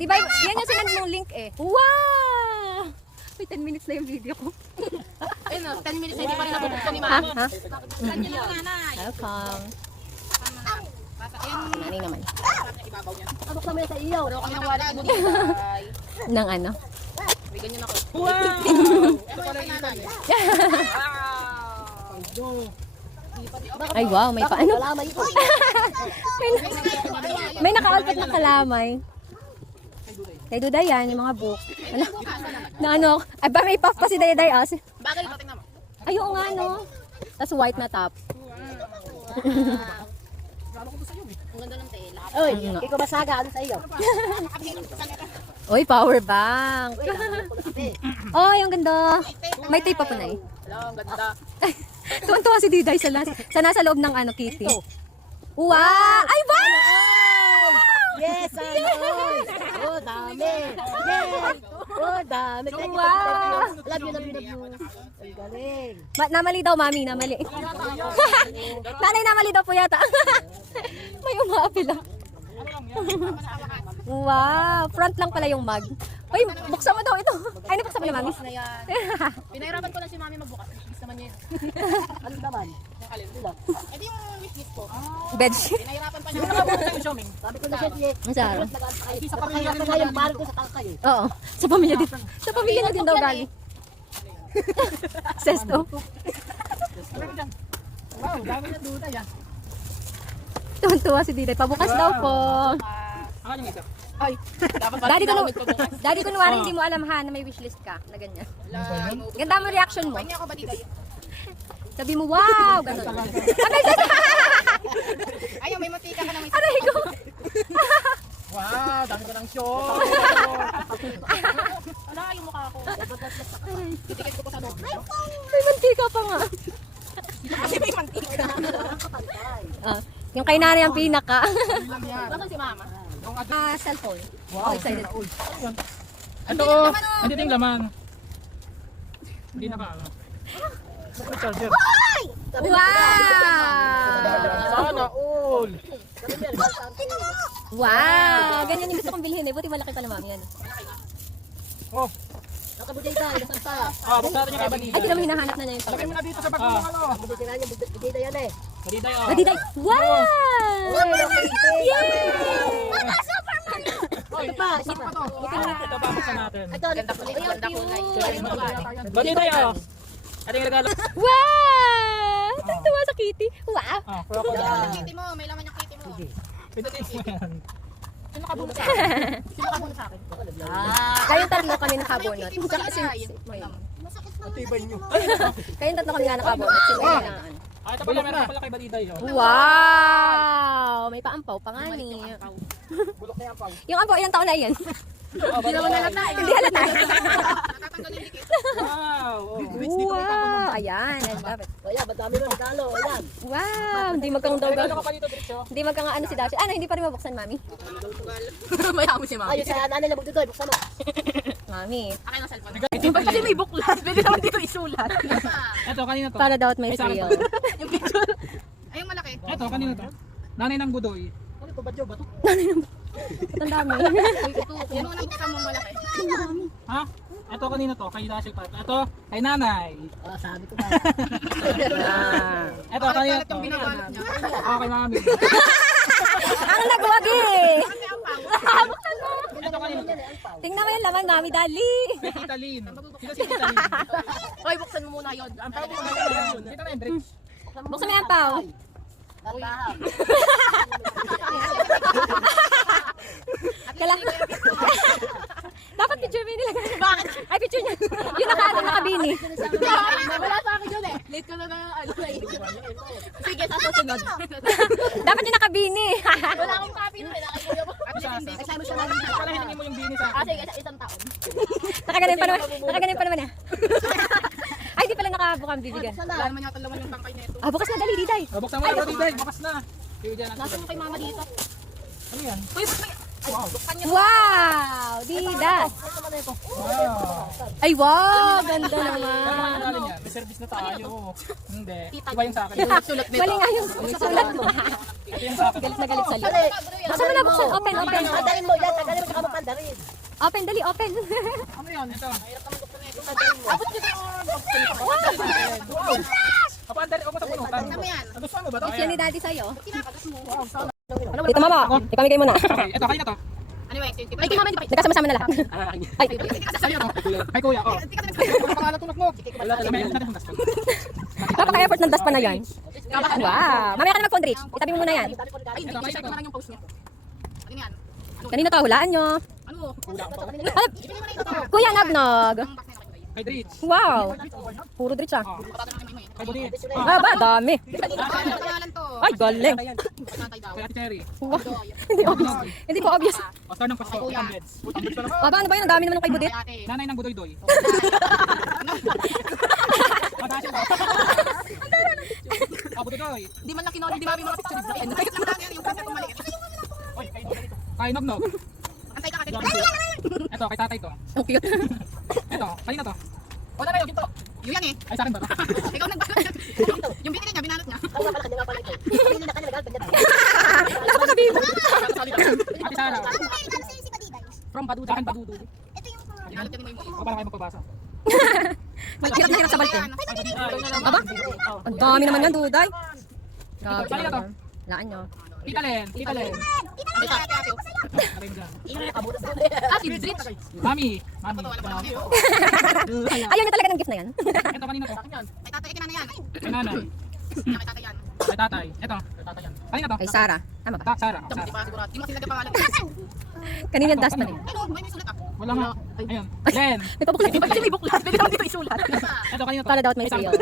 Di ba, yan yung sinend mong link eh. Wow! May 10 minutes na yung video ko. Ayun o, 10 minutes na hindi pa rin nabubuksan ni Mama. Ha? Ganyan lang nanay. Welcome. Ayun, Nanay naman. ibabaw niya. Abok naman sa iyo. Pero kami ng wallet mo dito. Nang ano? May ganyan ako. Wow! Ito pala yung nanay. Ay wow, may paano? Kalaman ito. May naka-outfit na kalamay. Kay Duday yan, yung mga book. Ano? Na ano? Ay ba may puff pa si Dayday as? Bagay ito, tingnan mo. Ay oo nga no. Tapos white na top. Ang ganda ng tela. Oy, ikaw masaga. Ano sa iyo? Oy, power bank. Oh, yung ganda. May tape pa po na eh. Wala, ang ganda. Tuwan-tuwa si Diday sa nasa loob ng ano, kitty. Wow! Ay, wow! Yes, Anoy. Oh, dami. Yes. Oh, dami. Wow! Love you, love you, love you. Ang galing. Namali daw, mami. Namali. Nanay, namali daw po yata. May umaapi lang. Wow! Front lang pala yung mug. Uy, buksan mo daw ito. Ay, nabuksan mo na, mami. Na yan. Pinahirapan ko na si Mami magbukas. Wish naman niya yun. Ano naman? Yung alin. Ito yung wishlist ko. Bedsheet. Pinahirapan pa niya. Sabi ko na siya siya. Ang sarap. Sa pamilya ko ngayon, parang ko sa tangkay. Oo. Sa pamilya din. Sa pamilya na din daw galing. Sesto. Wow, dami na duda yan. Tuwan-tuwa si Diday. Pabukas daw po. Ako yung isa. Ay, dapat Daddy, kunwari hindi mo alam ha na may wishlist ka na ganyan. Wala. Ganda mo reaction mo. Pahinga ako ba dito? Sabi mo, wow! Ganun. Ayaw, may matika ka na may Aray ko! Wow, dami ko ng show. Wala yung mukha ko. Titikit ko pa sa loob. May mantika pa nga. Kasi may mantika. Ah, yung kay nanay ang pinaka. Bakit si Mama? Cellphone. Wow, excited. Ito oh, andito yung laman. Hindi na ka. May charger. Wow! Sana all. Wow! Ganyan yung gusto kong bilhin eh. Buti malaki pa na mami yan. Oh, Nakabuday tayo, nasaan pa? buksan natin yung kay Balida. Ay, di naman hinahanap na niya yung Lagay mo talaga. na dito sa bag mo ano. Nakabuday sila niya, buday na yan eh. Balida yun. Madiday! Wow! Isa pa, isa pa. Ito pa buksan natin. Ito, Ganda ko na ganda ko na. Balida yun. Ito yung regalo. Wow! Tuwa sa kitty. Wow! Ah, May laman crocodile. yung kitty mo, may laman yung kitty mo. Pindutin mo yan. Sino kabunod sa akin? Sino kabunod sa akin? Kayong tatlo kami nakabunot. Tsaka si Matibay nyo. Kayong tatlo kami nga nakabunot. Sino yung hinaan? Ah, ito pala, meron pala kay Balida yun. Wow! May paampaw pa nga ni. Bulok na yan, Pao. Yung ampaw, ilang taon na yan? Hindi naman nalata. Hindi halata. Natatanggal yung dikit. Wow. Wow! Ayan. Dapat. Ayan, madami mo regalo. Ayan. Wow! Hindi magkang daw Regalo ka pa dito, Diretso. Hindi magkang ano si Dashi. Ano, hindi pa rin mabuksan, mami? Mayamo si Mami. Ayun, sa nanay na magdudoy, buksan mo. Mami. Akin ang cellphone. Kasi may buklat. Pwede naman dito isulat. Ito, kanina to. Para daw at may Ay, sorry. thrill. Yung picture. Ay, yung malaki. Ito, kanina to. Nanay ng Budoy. Ano ito, badyo, bato? Ang dami. Ito, yan ang nabuksan mong malaki. Ha? Ito kanina to, kay Dashi pa. Ito, kay nanay. Ah, sabi ko ba? Ito, kanina Kalat to. yung binabalot niya. Ah, kay mami. Ang nagwagi! Ito kanina to. Tingnan mo yung laman, mami, dali. Kay Tita Lynn. Sino si Tita Lynn? Hoy, buksan mo muna yun. Ang tawag mo na yun. Dito na yung Dritch. Buksan mo yan, Pao. Nagtahap. Kala. Dapat picture mo yung nilagay. Bakit? Ay, picture niya. Yung nakabini. Wala sa akin yun eh. Late ko na na ano na Sige, sa susunod. Dapat yung nakabini. Wala akong copy nun. Nakikuya mo. Exam mo siya lang. Pala hiningin mo yung bini sa Ah, akin. sige, isang taon. Nakaganin pa naman. Nakaganin pa naman niya. Ay, di pala nakabukang bibigyan. Wala naman yata laman yung tangkay na ito. Ah, bukas na, dali, Diday. Oh, buksan mo na, Budoy. Bukas na. Sige, dyan Nasa mo kay mama dito. Ano yan? Uy, buksan niya. Wow! Didas. Wow. Ay, wow! Ganda Ano naman naman. natin yan? May service na tayo. Hindi. Iba yung sa akin. Sulat nito. Mali nga yung sulat mo. Ito yung sa akin. Galit na galit sa'yo. Buksan mo na, buksan. Open, open. Tandaan mo yan, tagalin mo sa kamapanda. rin. Open, dali, open. Ano yan? Ito. Kapandali ako sa punutan. Ano yan? Nagustuhan mo ba ito? Yan ni daddy sa'yo. Kinakagas mo. Dito mama, ipamigay mo na. Okay, ito, kanina to. Ano yung exit? Ay, mama, nagkasama-sama na lahat. Ay, Sa'yo to. Ay, kuya, oh. Ano pangalan tulog mo? Wala talaga. May natin ang daspan. napaka-effort ng daspa na yan. Wow. Mamaya ka na mag-phone reach. Itabi mo muna yan. Ay, hindi. I-share ko na lang yung post niya. Ano yan? Kanino to? Hulaan nyo. Ano? Ah, Kuya Nagnog. Ang box na naman. Kay Dritz. Wow. Puro reach ah. Patatan namin mo eh. Kay Budit. Ah, ba? Dami. Ano pangalan to? Ay, galing. Patay daw. Kay Ate Cherry. Wow. Hindi obvious. Hindi po obvious. Pastor ng Pasko. Utang beds. Utang beds pa naman. Aba, ano ba yun? Ang dami naman ng kay Budit. Ay, ate. Nanay ng Budoy-Doy. Matasya ba? Ah, Budoy-Doy. Di man lang kinol, di mami mga picture. Nakikita lang lang yan yung kanta kong maliit. Oy, kay Nognog. Antay ka kasi. Ito, kay tatay to. Ang cute. Ito, kanina to. O, nanay, yung to. Yun yan eh. Ay, sa akin ba to? Ikaw nagbalot. Yung binili niya, binalot niya. Ako nga pala, kanya nga pala ito. Pinili na kanya, nagalit kanya. Napakabibo. Ate Sara. From Badudo. Sa akin, Badudo. Binalot niya ni Moy. O, para kayo magpabasa. Hirap na hirap sa balkon. Aba? Ang dami naman yan, Duday. Grabe. Kanina to. Laan nyo. Tita Len. Tita Len. Ano ka, ate, ate? Sabi mo dyan. Ah, si Dritz. Mami. Mami. Ayaw na talaga ng gift na yan. Ito, kanina to. Ay, tatay, kinana yan. Kay nanay. Kay tatay yan. Kay tatay. Ito. Kay tatay yan. Kanina to. Kay Sarah. Tama ba? Sara. Di ba sigurado? Di mo sinagay pangalan. Kanina yung dust pa rin. Ay, no, may sulat ah. Wala nga. Ayun. Len. May pabuklat. May buklat. Pwede naman dito isulat. Ito, kanina to. Para daw may Isang- sayo.